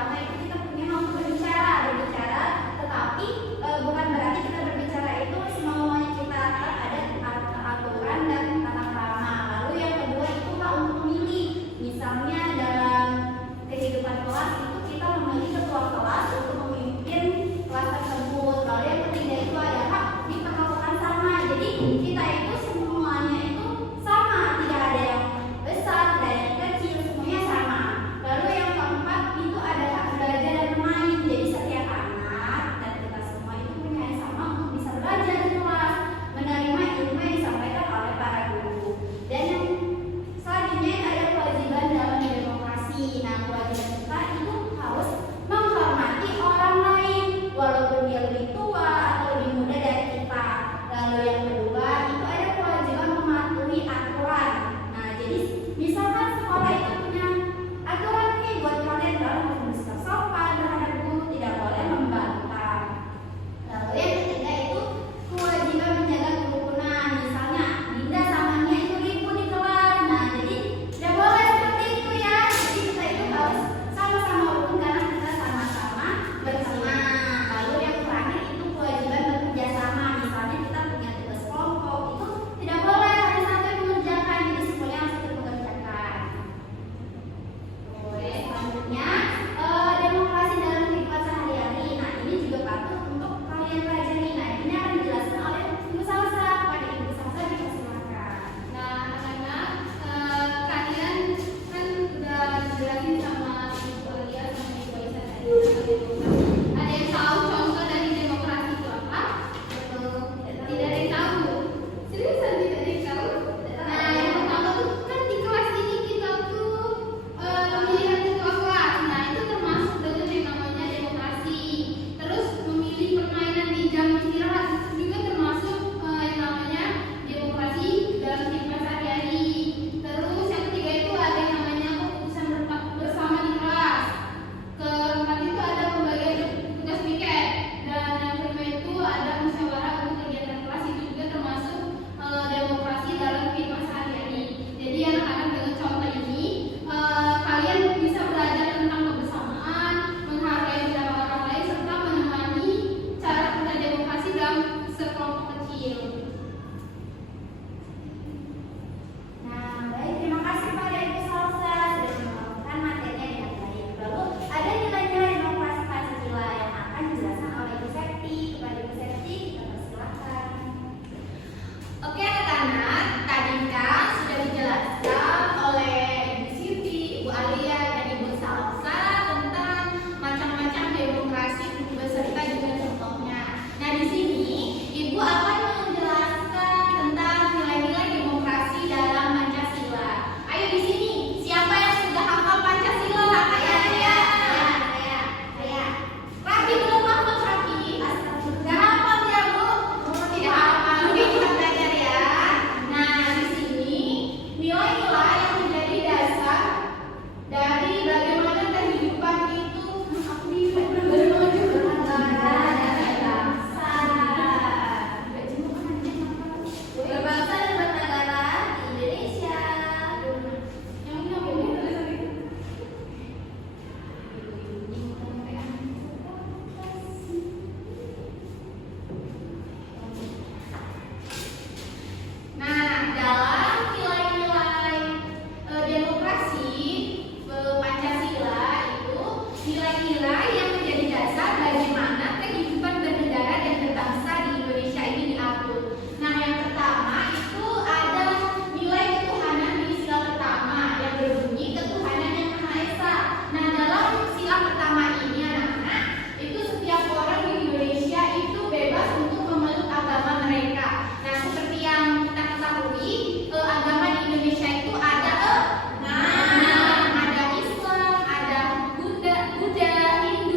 pertama itu kita punya hak berbicara, tetapi bukan berarti kita berbicara itu semaunya kita, ada aturan dan tata krama. Lalu yang kedua itu hak untuk memilih. Misalnya dalam kehidupan kelas itu kita memilih ketua kelas untuk memimpin kelas tersebut. Lalu yang ketiga itu ada hak diperlakukan sama. Jadi kita itu semuanya itu sama, tidak ada yang besar, tidak ada yang kecil, semuanya sama. Lalu yang keempat itu ada hak belajar dan bermain. Jadi setiap anak dan kita semua itu punya yang sama untuk bisa belajar di kelas, menerima ilmu yang disampaikan oleh para guru. Dan yang selanjutnya ada kewajiban dalam demokrasi. Nah, kewajiban kita itu harus menghormati orang lain, walaupun dia lebih tua atau lebih muda dari kita. Lalu yang kedua itu ada kewajiban mematuhi aturan. Nah, jadi misalkan sekolah itu punya aturan nih buat kalian, kalau harus bersikap sopan terhadap guru, tidak boleh membantah. Lalu yang ketiga itu kewajiban menjaga kerukunan. Misalnya Dinda sama Nia itu ribut di kelas. Nah, jadi tidak boleh seperti itu ya. Jadi kita itu harus sama-sama rukun karena kita sama-sama bersama. Lalu yang terakhir itu kewajiban bekerja sama. Misalnya kita punya tugas kelompok, itu tidak boleh hanya satu yang mengerjakan, jadi semuanya harus ikut mengerjakan. Oke, selanjutnya demokrasi dalam kehidupan sehari-hari. Nah, ini juga patut untuk kalian pelajari. Nah, ini akan dijelaskan oleh Ibu Salsa. Kepada Ibu Salsa dipersilakan. Nah, anak-anak, kalian kan udah dijelasin sama Ibu Alia sama Ibu Aisyah tadi tentang demokrasi. Ada yang tahu contoh dari demokrasi itu apa? Tidak ada yang tahu. Seriusan tidak ada yang tahu? Nah, yang pertama tuh kan di kelas ini kita tuh pemilihan ketua kelas. Nah, itu termasuk dengan yang namanya demokrasi. Terus memilih permainan di jam istirahat itu juga termasuk yang namanya demokrasi dalam kehidupan sehari-hari. Terus yang ketiga itu ada yang namanya keputusan bersama di kelas. Keempat itu ada pembagian tugas piket. Dan yang kelima itu ada musyawarah untuk kegiatan kelas, itu juga termasuk demokrasi dalam kehidupan sehari-hari. Jadi anak-anak dengan contoh ini kalian bisa belajar tentang kebersamaan, menghargai pendapat orang lain, serta menemani cara kita demokrasi dalam sekelompok kecil. Nah, baik, terima kasih pada Ibu Salsa sudah membawakan materinya dengan baik. Lalu ada nilai-nilai demokrasi Pancasila yang akan dijelaskan oleh Ibu Septi. Kepada Ibu Septi kita persilakan. Oke anak-anak, tadi kan sudah dijelaskan oleh Ibu Siti, Ibu Alia, dan Ibu Salsa tentang macam-macam demokrasi beserta juga contohnya. Nah di sini Ibu akan menjelaskan tentang nilai-nilai demokrasi dalam Pancasila. Ayo di sini, siapa yang sudah hafal Pancasila? Saya. Rapi belum hafal Rapi? Nggak hafal ya Bu? Tidak hafal. Oke, kita belajar ya. Nah, di sini nilai-nilai yang menjadi dasar dari bagaimana kehidupan itu menuju berbangsa dan bernegara di Indonesia. Nah, dalam nilai-nilai demokrasi Pancasila itu nilai-nilai yang menjadi dasar bagaimana kehidupan bernegara dan berbangsa di Indonesia ini diatur. Nah, yang pertama itu ada nilai ketuhanan di sila pertama yang berbunyi ketuhanan yang Maha Esa. Nah, dalam sila pertama ini anak-anak, itu setiap orang di Indonesia itu bebas untuk memeluk agama mereka. Nah, seperti yang kita ketahui, agama di Indonesia itu ada Islam, ada Buddha, Hindu,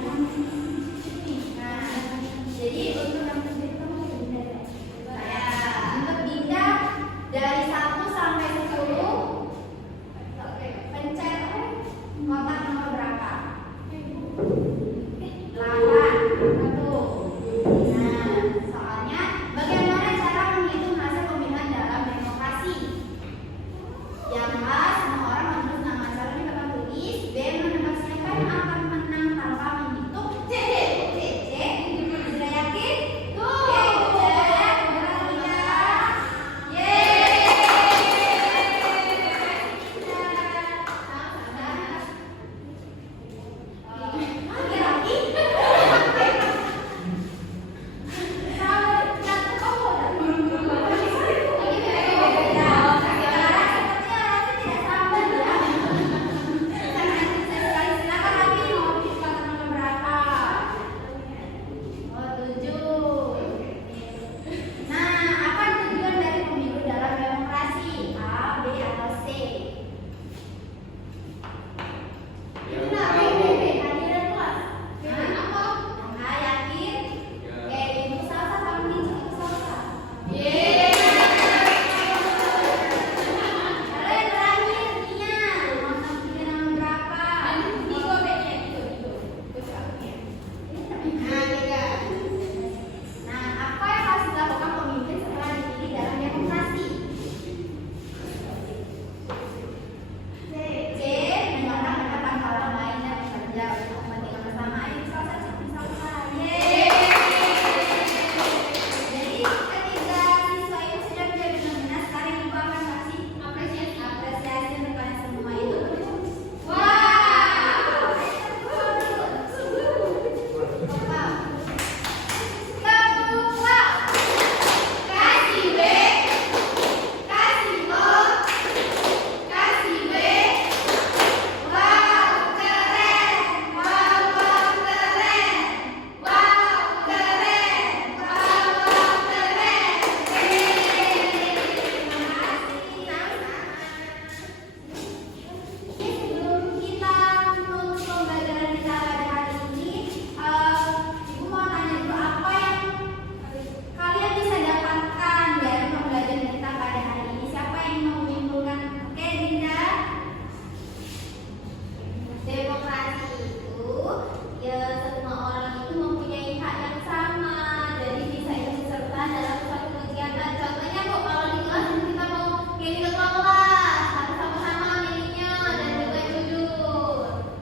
Nah, jadi untuk yang kedua kamu Dinda ya. Untuk Dinda dari 1 sampai 10 pencet kotak nomor berapa? 8. Betul. Nah, soalnya bagaimana cara menghitung hasil pemilihan dalam demokrasi? Yang A, semua orang menulis nama calon di papan tulis. B, menebak siapa yang akan menang tanpa menghitung. C, sudah yakin? Oke, cek. Benar tidak? Nah, apa tujuan dari pemilu dalam demokrasi? A, B, atau C? Hadirin kelas. Apa? Nah, yakin? Oke, ibu salsa kamu dicukup salsa. Lalu yang terakhir, Nia. Mau pilih nama berapa? Nah, apa yang harus dilakukan pemimpin setelah dipilih dalam demokrasi? C. Mendengarkan pendapat orang lain dan bekerja untuk kepentingan bersama. Ayo salsa, salsa. Jadi ketiga siswa itu sudah menjadi benar-benar. Sekarang ibu akan kasih apresiasi untuk kalian semua itu. Wow. Tepuk wow. Kasih B, kasih O, kasih B. Wow, keren. Wow, keren. Wow, keren. Wow, keren. Sebelum kita menutup pembelajaran kita pada hari ini, ibu mau tanya dulu apa yang kalian bisa dapatkan dari pembelajaran kita pada hari ini? Siapa yang mau menyimpulkan? Oke, Dinda. Demokrasi itu ya semua orang itu mempunyai hak yang sama, jadi bisa ikut serta dalam suatu kegiatan. Contohnya kok kalau di kelas kita mau pilih ketua kelas, harus sama-sama milihnya dan juga jujur.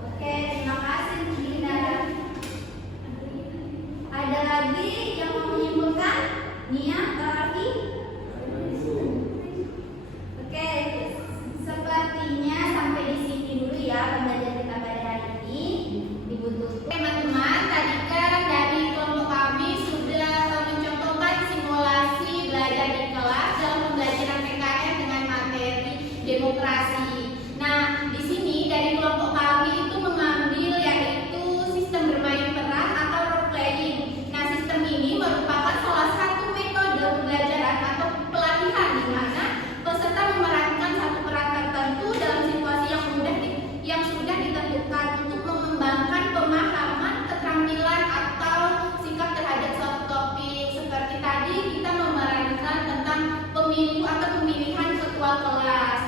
Oke, terima kasih Dinda. Ada lagi yang mau menyimpulkan? Nia, Raffi? Oke, sepertinya sampai di sini dulu ya pembelajaran kita pada hari ini. Dibutuhkan. Teman-teman, tadi kan dari kelompok kami sudah mencontohkan simulasi belajar di kelas dalam pembelajaran PKN dengan materi demokrasi. Nah, di sini dari kelompok kami itu mengambil yaitu sistem bermain peran atau role playing. Nah, sistem ini merupakan salah satu metode pembelajaran atau pelatihan di mana peserta memerankan satu peran tertentu dalam situasi yang sudah ditentukan untuk mengembangkan pemahaman, keterampilan atau sikap terhadap suatu topik. Seperti tadi kita memerankan tentang pemilu atau pemilihan ketua kelas.